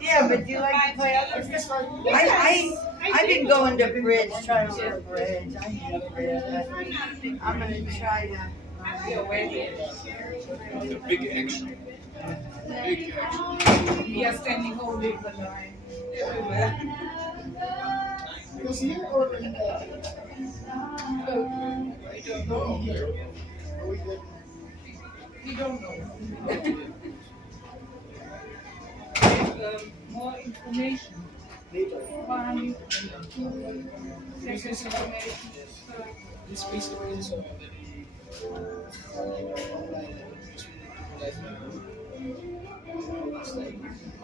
Yeah, but do you like to play other games? I've been going to bridge, trying to learn bridge. I hate bridge. I'm going to try to. The big action. Big action. We are standing holding the line everywhere. I don't know. We don't know. More information. One, two, this is information. This basically is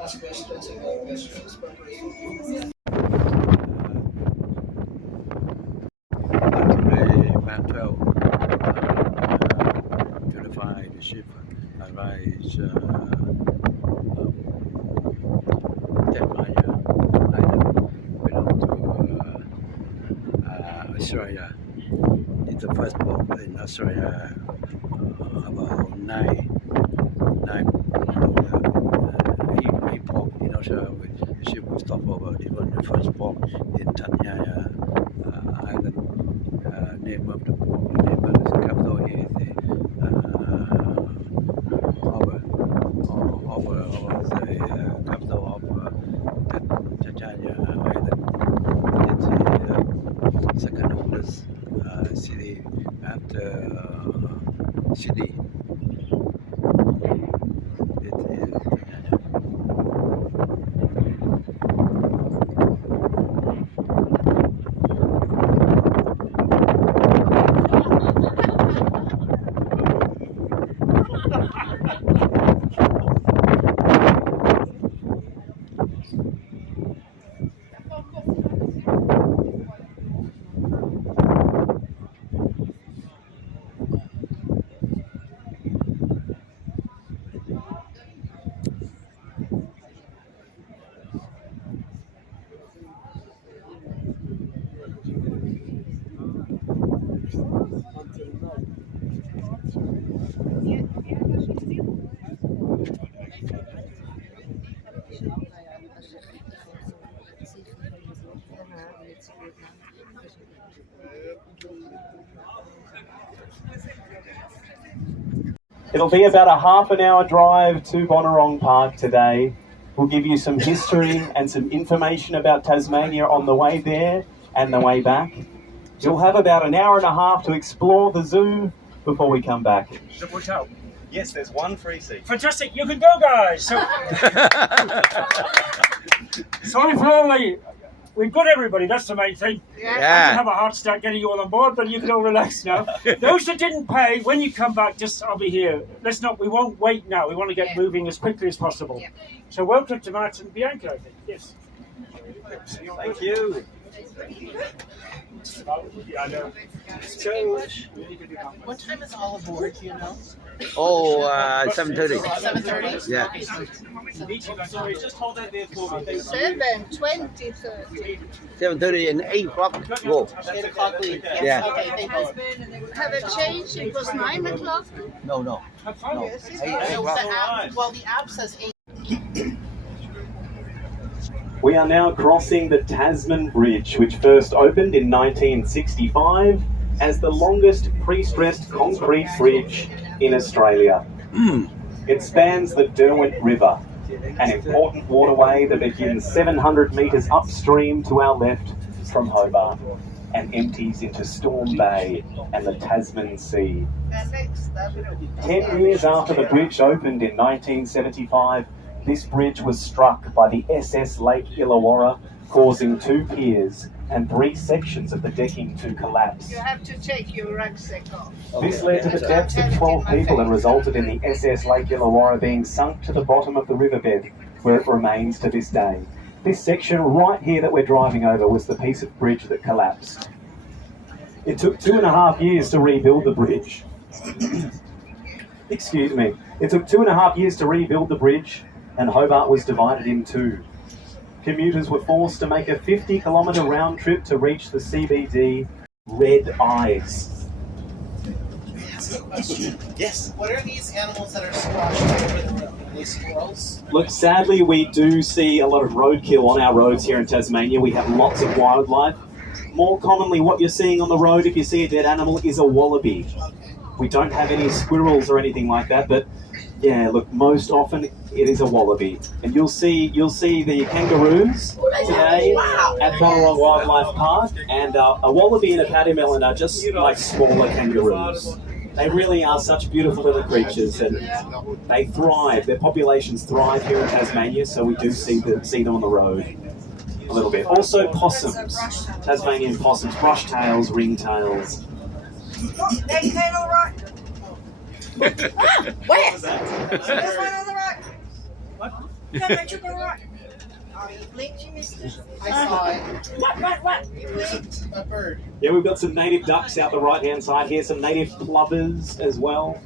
ask questions and get questions, preparation. Map 12 to define the ship arrives Tasmania Island belong to Australia. It's the first port in Australia about eight port in Australia. The ship will stop over. It was the first port in Tasmania Island. Name of the port, the name of the capital is Hobard, or the capital of Tasmania Island. It's the second oldest city after Sydney. It'll be about a half an hour drive to Bonnarong Park today. We'll give you some history and some information about Tasmania on the way there and the way back. You'll have about an hour and a half to explore the zoo before we come back. Hotel. Yes, there's one free seat. Fantastic, you can go, guys. So, sorry for all the... We've got everybody, that's the main thing. Yeah. I can have a heart start getting you all on board, but you can all relax now. Those that didn't pay, when you come back, I'll be here. We won't wait now. We want to get moving as quickly as possible. Yeah. So welcome to Matt and Bianca, I think. Yes. Thank you. What time is all aboard, do you know? 7:30. 7:30? Yeah. Sorry, just hold that there for me. 7:20, 7:30 and 8 o'clock. Go. 8 o'clock leave. Yes. Yeah. Okay, thank you. Have it changed? It was 9 o'clock? No. No. Well, the app says 8. We are now crossing the Tasman Bridge, which first opened in 1965 as the longest pre-stressed concrete bridge in Australia. It spans the Derwent River, an important waterway that begins 700 metres upstream to our left from Hobart and empties into Storm Bay and the Tasman Sea. 10 years after the bridge opened in 1975, this bridge was struck by the SS Lake Illawarra, causing 2 piers and 3 sections of the decking to collapse. You have to take your rucksack off. This led to the deaths of 12 people and resulted in the SS Lake Illawarra being sunk to the bottom of the riverbed, where it remains to this day. This section right here that we're driving over was the piece of bridge that collapsed. It took 2.5 years to rebuild the bridge. Excuse me. It took 2.5 years to rebuild the bridge, and Hobart was divided in 2. commuters were forced to make a 50-kilometre round trip to reach the CBD Red Eyes. Yes. What are these animals that are squashed over the road? Are they squirrels? Look, sadly, we do see a lot of roadkill on our roads here in Tasmania. We have lots of wildlife. More commonly, what you're seeing on the road, if you see a dead animal, is a wallaby. We don't have any squirrels or anything like that, but yeah, look, most often it is a wallaby. And you'll see the kangaroos today at Bonorong Wildlife Park, and a wallaby and a pademelon are just like smaller kangaroos. They really are such beautiful little creatures, and they thrive. Their populations thrive here in Tasmania, so we do see them on the road a little bit. Also possums, Tasmanian possums, brush-tails, ringtails. That came all right. Where? This one on the right. What? No, that you go right. Oh, you blinked, you missed it. I saw it. What? You blinked. A bird. Yeah, we've got some native ducks out the right-hand side here, some native plovers as well.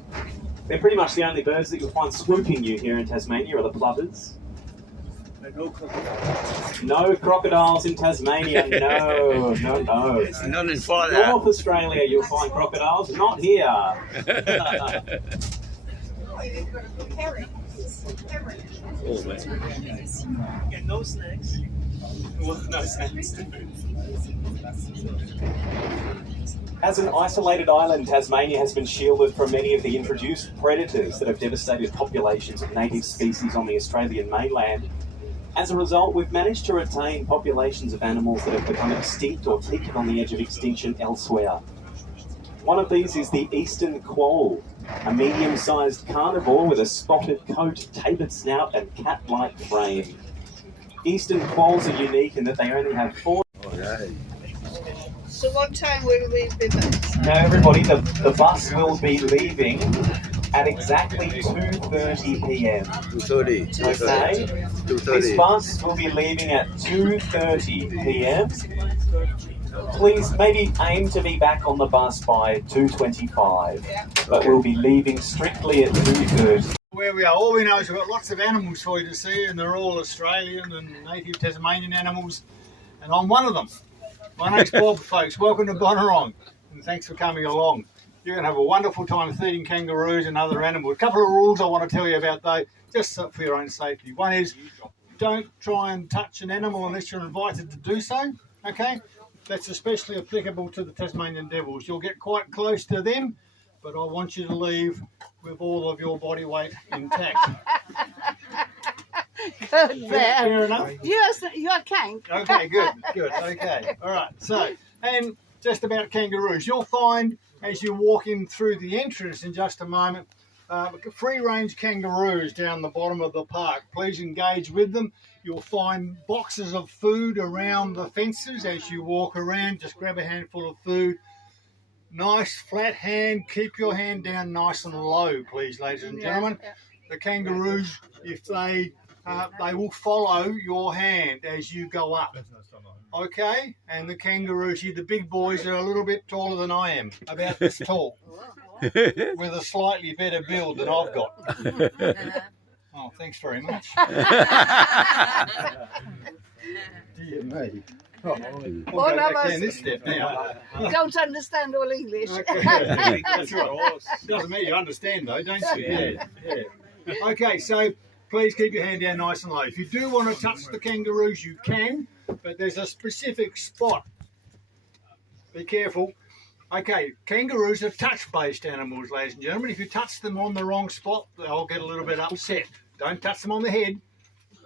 They're pretty much the only birds that you'll find swooping you here in Tasmania are the plovers. No crocodiles in Tasmania, no. It's not in Florida. North Australia, you'll find crocodiles, not here. Oh, you've got a parrot. And no snakes. Well, no snakes. As an isolated island, Tasmania has been shielded from many of the introduced predators that have devastated populations of native species on the Australian mainland. As a result, we've managed to retain populations of animals that have become extinct or teetered on the edge of extinction elsewhere. One of these is the eastern quoll, a medium-sized carnivore with a spotted coat, tapered snout and cat-like frame. Eastern quolls are unique in that they only have 4... So what time will we be back? Now everybody, the bus will be leaving at exactly 2:30 p.m. 2:30. Okay? This bus will be leaving at 2:30 p.m. Please maybe aim to be back on the bus by 2:25, but we'll be leaving strictly at 2:30. Where we are, all we know is we've got lots of animals for you to see, and they're all Australian and native Tasmanian animals, and I'm one of them. My name's Bob, folks. Welcome to Bonorong, and thanks for coming along. You're going to have a wonderful time feeding kangaroos and other animals. A couple of rules I want to tell you about, though, just for your own safety. One is, don't try and touch an animal unless you're invited to do so, okay? That's especially applicable to the Tasmanian devils. You'll get quite close to them, but I want you to leave with all of your body weight intact. Good Fair enough? You're kind. Okay, good, okay. All right, so, and just about kangaroos, you'll find as you walk in through the entrance in just a moment, free-range kangaroos down the bottom of the park. Please engage with them. You'll find boxes of food around the fences as you walk around. Just grab a handful of food. Nice flat hand. Keep your hand down nice and low, please, ladies and gentlemen. Yeah. The kangaroos, if they will follow your hand as you go up. Okay? And the kangaroos, the big boys are a little bit taller than I am, about this tall, with a slightly better build than I've got. Oh, thanks very much. Dear me. Oh, All of us this step now. don't understand all English. Okay. That's right. Doesn't mean you understand, though, don't you? Yeah. Okay, so please keep your hand down nice and low. If you do want to touch the kangaroos, you can, but there's a specific spot. Be careful. Okay, kangaroos are touch-based animals, ladies and gentlemen. If you touch them on the wrong spot, they'll get a little bit upset. Don't touch them on the head.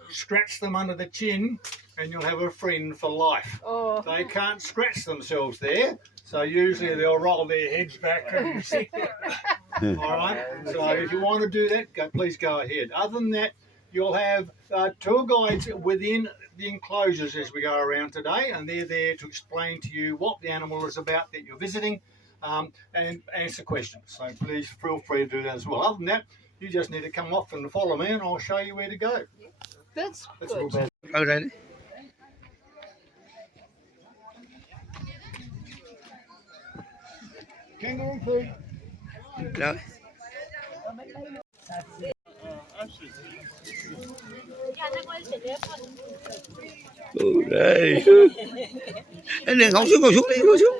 Scratch them under the chin, and you'll have a friend for life. Oh. They can't scratch themselves there, so usually they'll roll their heads back and sit there. All right, so if you want to do that, please go ahead. Other than that, you'll have tour guides within the enclosures as we go around today, and they're there to explain to you what the animal is about that you're visiting and answer questions. So please feel free to do that as well. Other than that, you just need to come off and follow me, and I'll show you where to go. That's That's good. all. Alright. Kangaroo food. No. Absolutely. Ê. Anh đừng không xuống đi, ngồi xuống.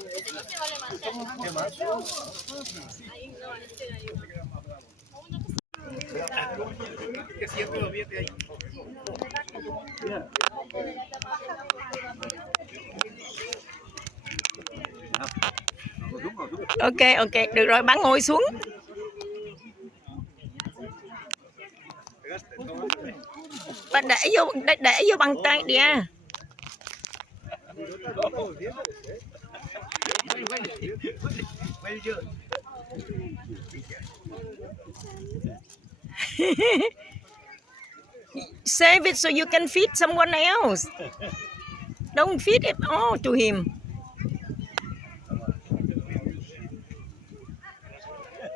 Ok, được rồi, bạn ngồi xuống. Bạn để vô bằng tay đi à. Save it so you can feed someone else. Don't feed it all to him.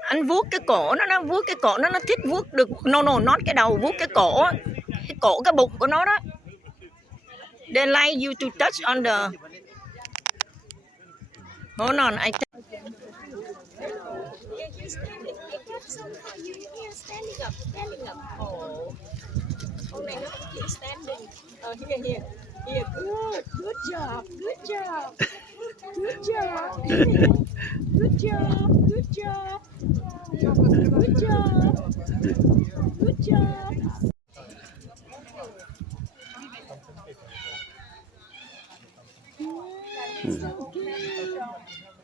Anh vuốt cái cổ nó vuốt cái cổ nó thích vuốt được. No, not cái đầu, vuốt cái cổ, cái bụng của nó đó. They like you to touch on the. Hold on, I. Standing up. Oh, hôm nay nó chỉ standing. Here. Good job.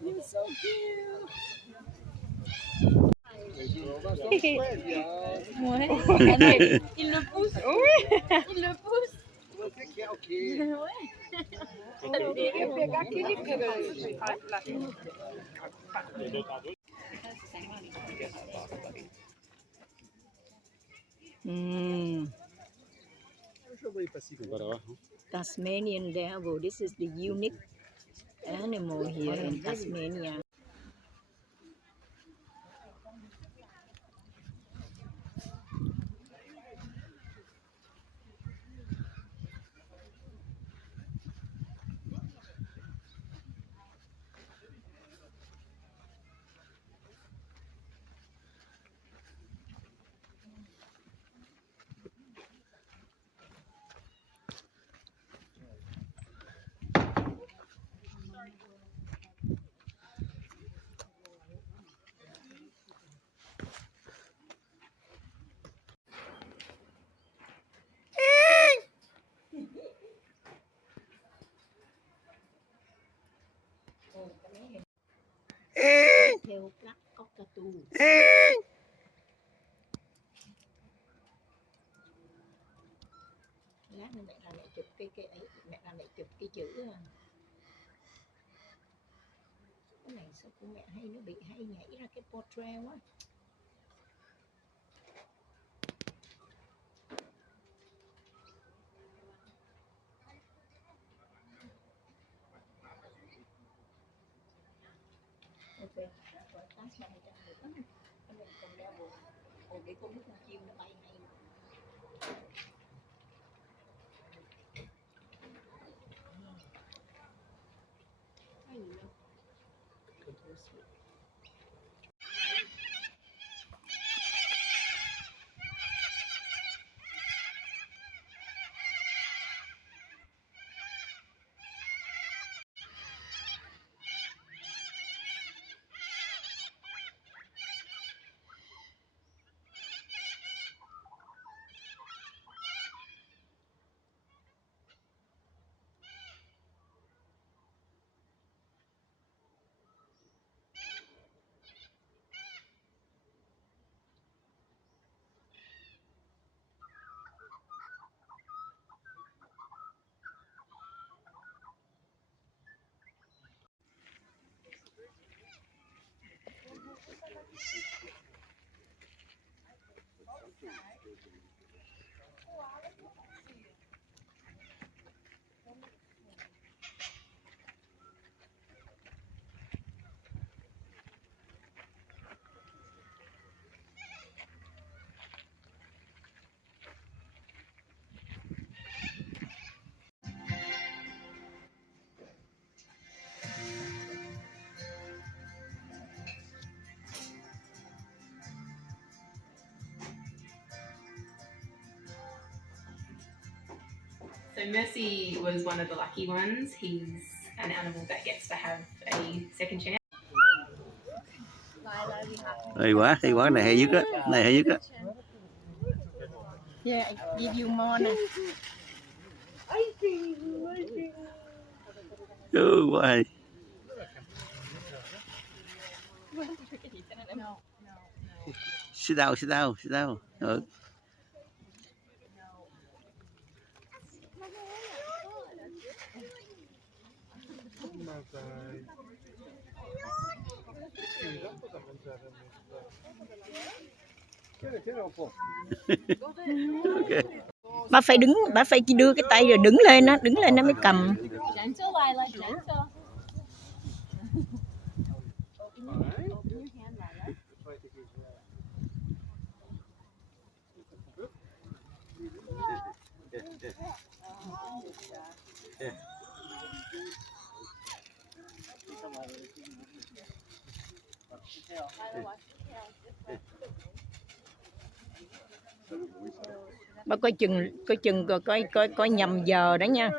You're so cute. Ouais. Il le pousse. Oui. Il le pousse. Tasmanian devil. This is the unique animal here in Tasmania. Theo các cockatoo. Lát nữa mẹ ra lại chụp cái ấy, mẹ ra lại chụp cái chữ. Cái này sao của mẹ nó bị hay nhảy ra cái portrait quá. Ok, rồi task này cho được lắm. Mình còn đeo bộ để con biết con chim nó bay hay. So Mercy was one of the lucky ones. He's an animal that gets to have a second chance. Hay quá, này hay nhất á, này hay nhất á. Yeah, I give you more nè. Quá hay. Sit down. Ừ. Okay. Bà phải chỉ đưa cái tay rồi đứng lên nó mới cầm. Bà coi chừng coi nhầm giờ đó nha.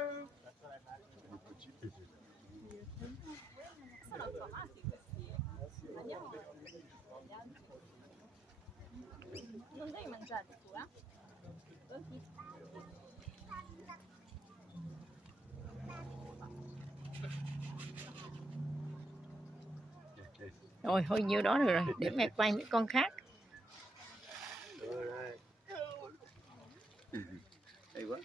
Rồi thôi nhiêu đó được rồi, để mẹ quay mấy con khác. Hay quá.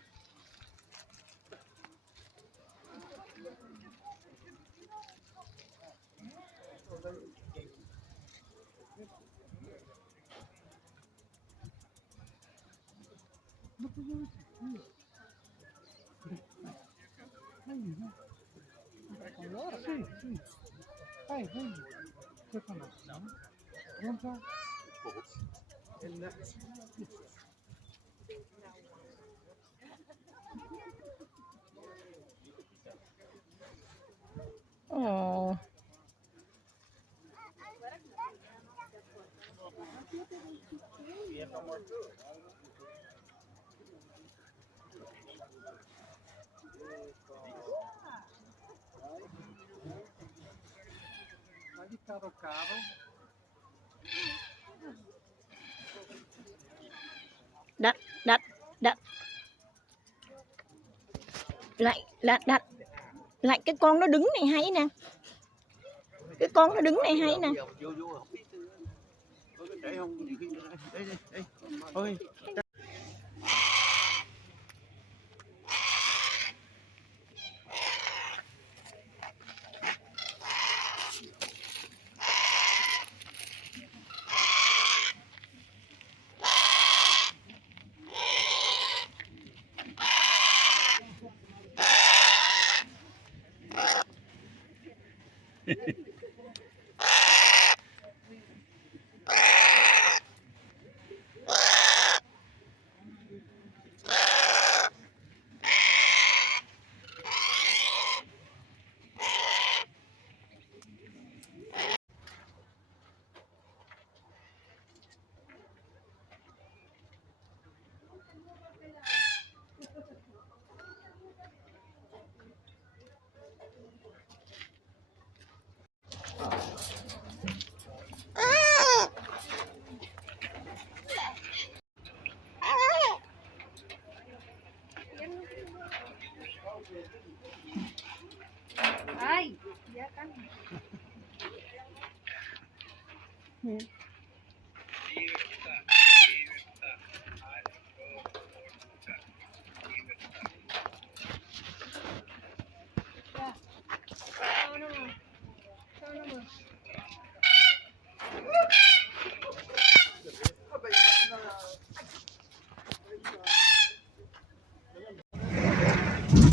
Ồ. Đặt lại cái con nó đứng này hay nè, cái con nó đứng này hay nè.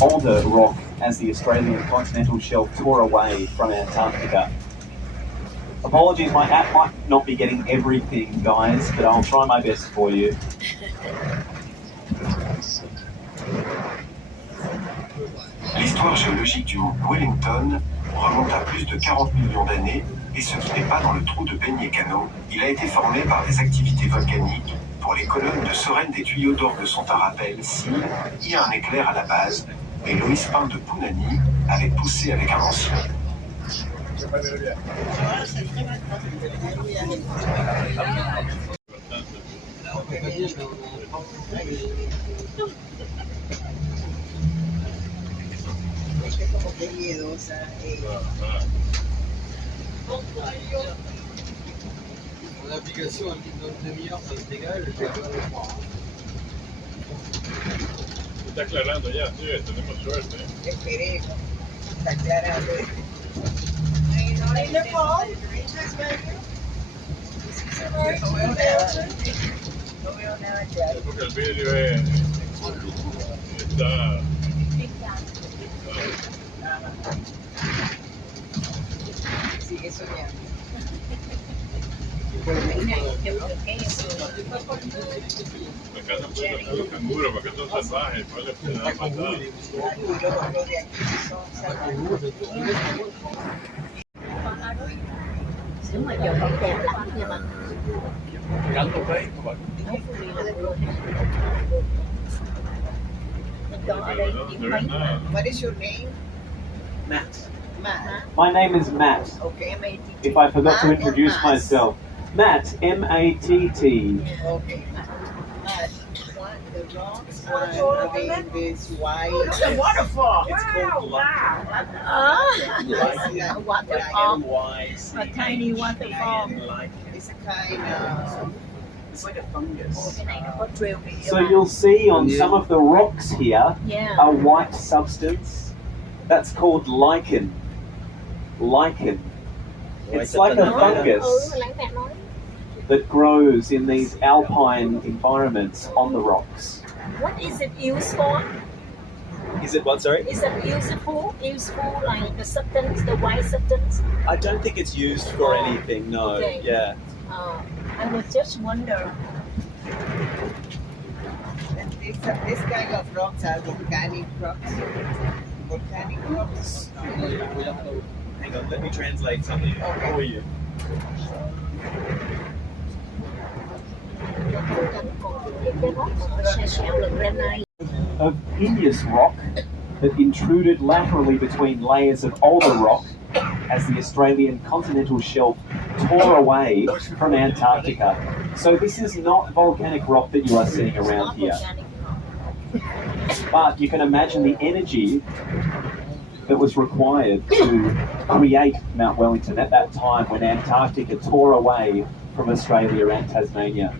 Older rock as the Australian continental shelf tore away from Antarctica. Apologies, my app might not be getting everything, guys, but I'll try my best for you. L'histoire géologique du mont Wellington remonte à plus de 40 millions d'années et se fait pas dans le trou de Beignet-Cano. Il a été formé par des activités volcaniques Pour les colonnes de sereine des tuyaux d'orgue sont un rappel s'il y a un éclair à la base, et Loïs Pain de Pounani avait poussé avec un ancien. Mon application, elle dit dans une demi-heure, ça se dégage. Está aclarando ya, sí, tenemos suerte. Esperemos. Está aclarando. No veo nada claro. Porque el vidrio está... Sigue soñando. Acá no pueden hacer los canguros, porque son salvajes, ¿cuál es la matada? Nếu mà giờ không đẹp lắm nha bạn. What is your name? Matt. Matt. My name is Matt. Okay, M-A-T-T. If I forgot to Matt introduce or Matt? myself. Matt, M-A-T-T. Okay. Matt. The rocks are having this white. It's a waterfall. It's called Waterfall. A tiny waterfall. It's a kind of. It's like a fungus. So you'll see on some of the rocks here Yeah. a white substance. That's called lichen. Lichen. It's like a fungus that grows in these alpine environments on the rocks. What is it used for? Is it what, sorry? Is it useful? Useful like the substance, the white substance? I don't think it's used for anything, no. Okay. Yeah. I was just wonder. This kind of rocks are volcanic rocks. Volcanic rocks. Hang on, let me translate something for you. Of igneous rock that intruded laterally between layers of older rock as the Australian continental shelf tore away from Antarctica. So this is not volcanic rock that you are seeing around here. But you can imagine the energy that was required to create Mount Wellington at that time when Antarctica tore away from Australia and Tasmania.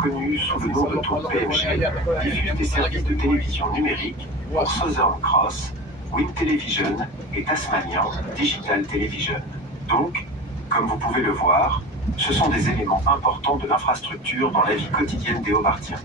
Connu sous le nom de tour PFG, diffuse des services de télévision numérique pour Southern Cross, Wind Television et Tasmanian Digital Television. Donc, comme vous pouvez le voir, ce sont des éléments importants de l'infrastructure dans la vie quotidienne des Hobardiens.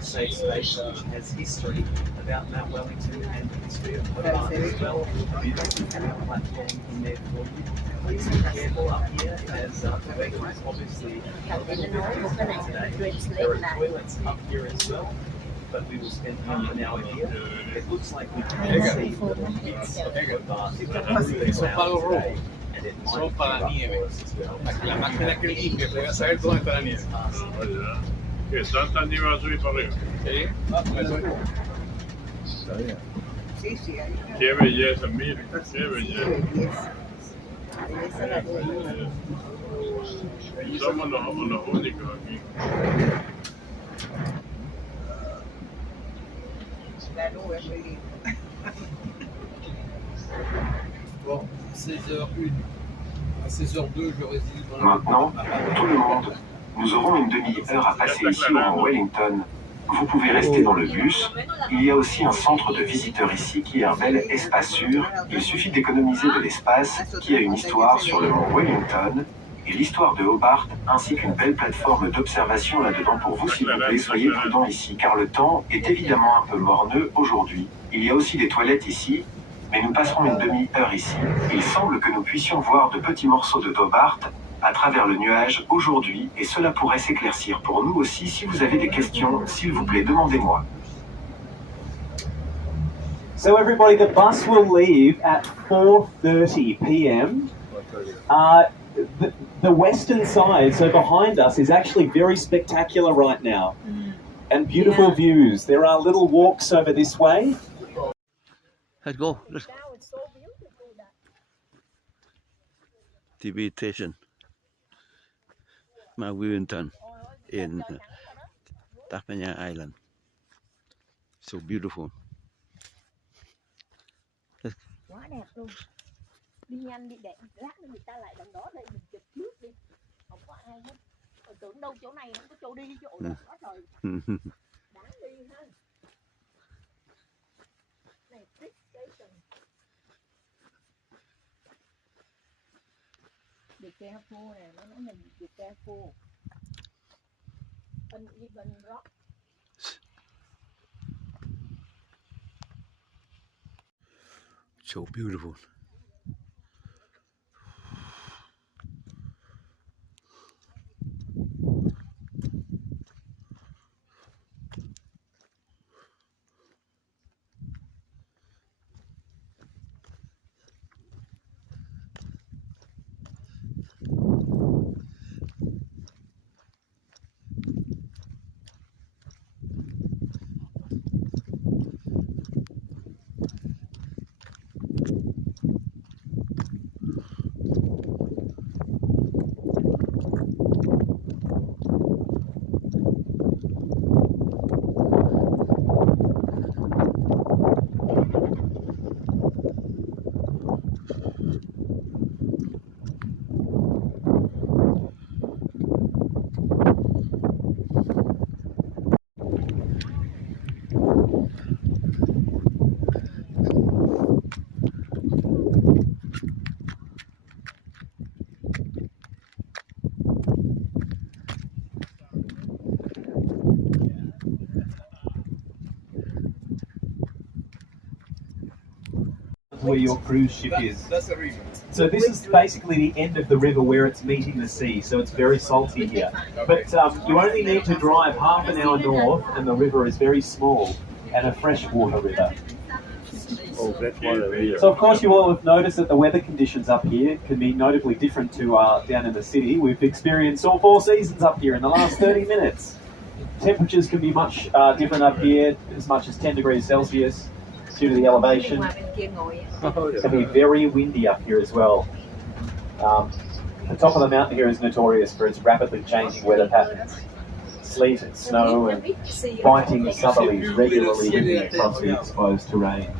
Safe space which has history about Mount Wellington and the history of Hobart as well. Beautiful platform in there for you. Please be careful up here as the weather is obviously today. There are toilets up here as well, but we will spend half an hour here. It looks like we can see the bits of Hobart today, and it might Son para la nieve. Para que la máquina que limpie pueda saber dónde está la nieve. Que tanta nieve va a subir para arriba. Sí, sí, hay una Qué belleza, miren, qué belleza. belleza. Belleza la Y somos los únicos aquí. La nube es muy linda. Bon, 16h01. À 16h02, je réside dans la... Maintenant, tout le monde, nous aurons une demi-heure à passer ici au Mont Wellington. Vous pouvez rester dans le bus. Il y a aussi un centre de visiteurs ici qui est un bel espace sûr. Il suffit d'économiser de l'espace qui a une histoire sur le Mont Wellington et l'histoire de Hobart ainsi qu'une belle plateforme d'observation là-dedans pour vous s'il vous plaît. Soyez prudents ici car le temps est évidemment un peu morneux aujourd'hui. Il y a aussi des toilettes ici mais nous passerons une demi-heure ici. Il semble que nous puissions voir de petits morceaux de Hobart à travers le nuage aujourd'hui, et cela pourrait s'éclaircir pour nous aussi. Si vous avez des questions, s'il vous plaît, demandez-moi. So everybody, the bus will leave at 4:30 p.m. The western side, so behind us, is actually very spectacular right now. And beautiful views. There are little walks over this way. Let's go. TV station. Wellington in Tasmania Island. So beautiful. Quá đẹp luôn. Đi nhanh đi để lát nữa người ta lại đằng đó đây mình chụp trước đi. Không có ai hết. Tôi tưởng đâu chỗ này không có chỗ đi chỗ đó rồi. Đáng đi ha. Này Bridge Station. Be careful nè, nó nói mình be careful. Uneven rock. So beautiful. Where your cruise ship is. That's the reason. So this is basically the end of the river where it's meeting the sea, so it's very salty here. But you only need to drive half an hour north and the river is very small and a freshwater river. Oh, freshwater river. So of course you all have noticed that the weather conditions up here can be notably different to down in the city. We've experienced all 4 seasons up here in the last 30 minutes. Temperatures can be much different up here, as much as 10 degrees Celsius. Due to the elevation. It can be very windy up here as well. The top of the mountain here is notorious for its rapidly changing weather patterns. Sleet and snow and biting southerlies regularly hitting across the exposed terrain.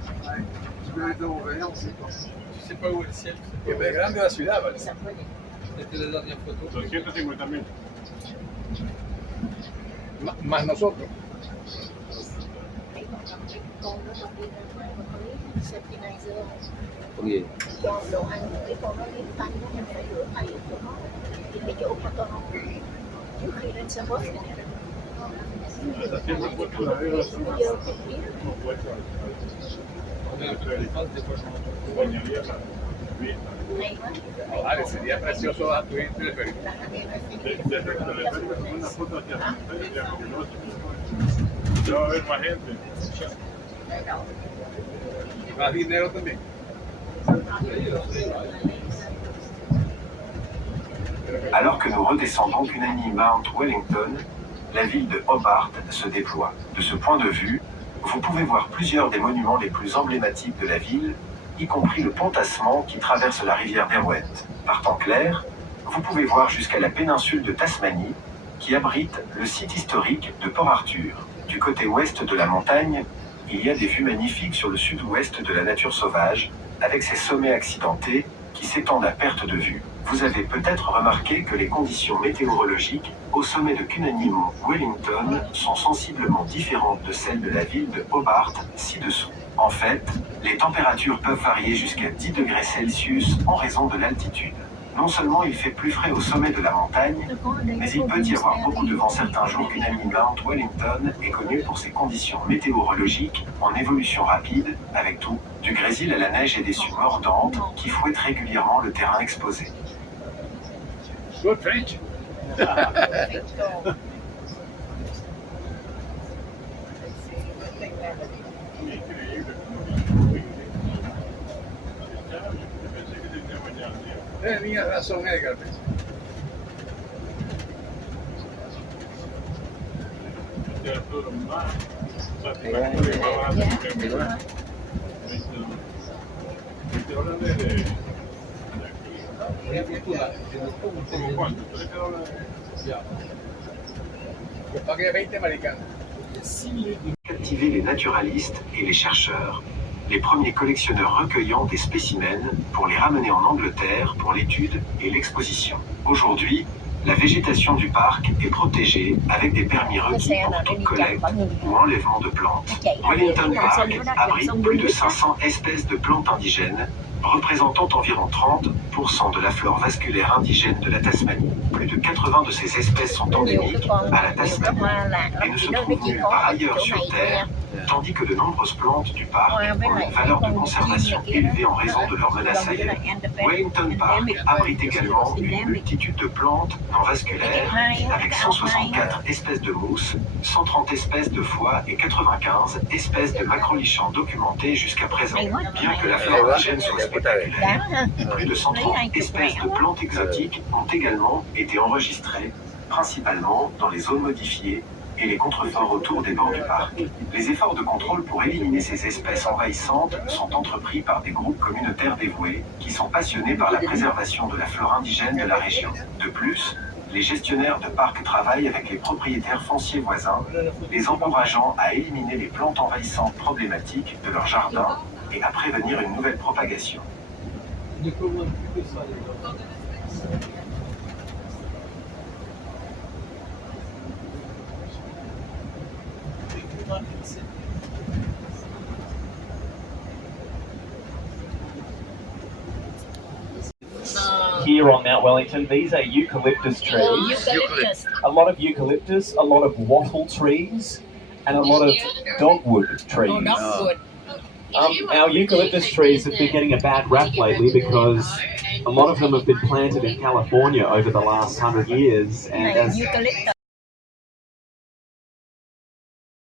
Más nosotros. Okay. Cho đồ ăn cái con nó liên tay nó mình phải rửa tay ở chỗ nó thì cái chỗ mà con nó trước khi lên xe bus này Vale, sería precioso a tu interferir. Va a haber más gente. Más dinero también. Alors que nous redescendons Cunani Mount Wellington, la ville de Hobart se déploie. De ce point de vue, vous pouvez voir plusieurs des monuments les plus emblématiques de la ville, y compris le pont Tasman qui traverse la rivière Derwent. Par temps clair, vous pouvez voir jusqu'à la péninsule de Tasmanie, qui abrite le site historique de Port Arthur. Du côté ouest de la montagne, il y a des vues magnifiques sur le sud-ouest de la nature sauvage, avec ses sommets accidentés qui s'étendent à perte de vue. Vous avez peut-être remarqué que les conditions météorologiques au sommet de Cunani Wellington sont sensiblement différentes de celles de la ville de Hobart ci-dessous. En fait, les températures peuvent varier jusqu'à 10 degrés Celsius en raison de l'altitude. Non seulement il fait plus frais au sommet de la montagne, mais il peut y avoir beaucoup de vent certains jours qu'une amie Mount Wellington est connue pour ses conditions météorologiques en évolution rapide, avec tout, du grésil à la neige et des sues mordantes qui fouettent régulièrement le terrain exposé. Good French. Tenía razón, Edgar. Captiver les naturalistes et les chercheurs, les premiers collectionneurs recueillant des spécimens pour les ramener en Angleterre pour l'étude et l'exposition. Aujourd'hui, la végétation du parc est protégée avec des permis requis pour toute collecte ou enlèvement de plantes. Wellington Park abrite plus de 500 espèces de plantes indigènes, représentant environ 30% de la flore vasculaire indigène de la Tasmanie. Plus de 80 de ces espèces sont endémiques à la Tasmanie et ne se trouvent nulle part ailleurs sur Terre, tandis que de nombreuses plantes du parc ont une valeur de conservation élevée en raison de leur menace ailleurs. Wellington Park abrite également une multitude de plantes non vasculaires, avec 164 espèces de mousses, 130 espèces de foie et 95 espèces de macrolichens documentées jusqu'à présent. Bien que la flore indigène soit spectaculaire, plus de 130 espèces de plantes exotiques ont également été enregistrées, principalement dans les zones modifiées et les contreforts autour des bords du parc. Les efforts de contrôle pour éliminer ces espèces envahissantes sont entrepris par des groupes communautaires dévoués qui sont passionnés par la préservation de la flore indigène de la région. De plus, les gestionnaires de parcs travaillent avec les propriétaires fonciers voisins, les encourageant à éliminer les plantes envahissantes problématiques de leur jardin et à prévenir une nouvelle propagation. Here on Mount Wellington, these are eucalyptus trees. Eucalyptus. A lot of eucalyptus, a lot of wattle trees, and a lot of dogwood trees. Oh, dogwood. Our eucalyptus trees have been getting a bad rap lately because a lot of them have been planted in California over the last 100 years, and as Eucalyptus.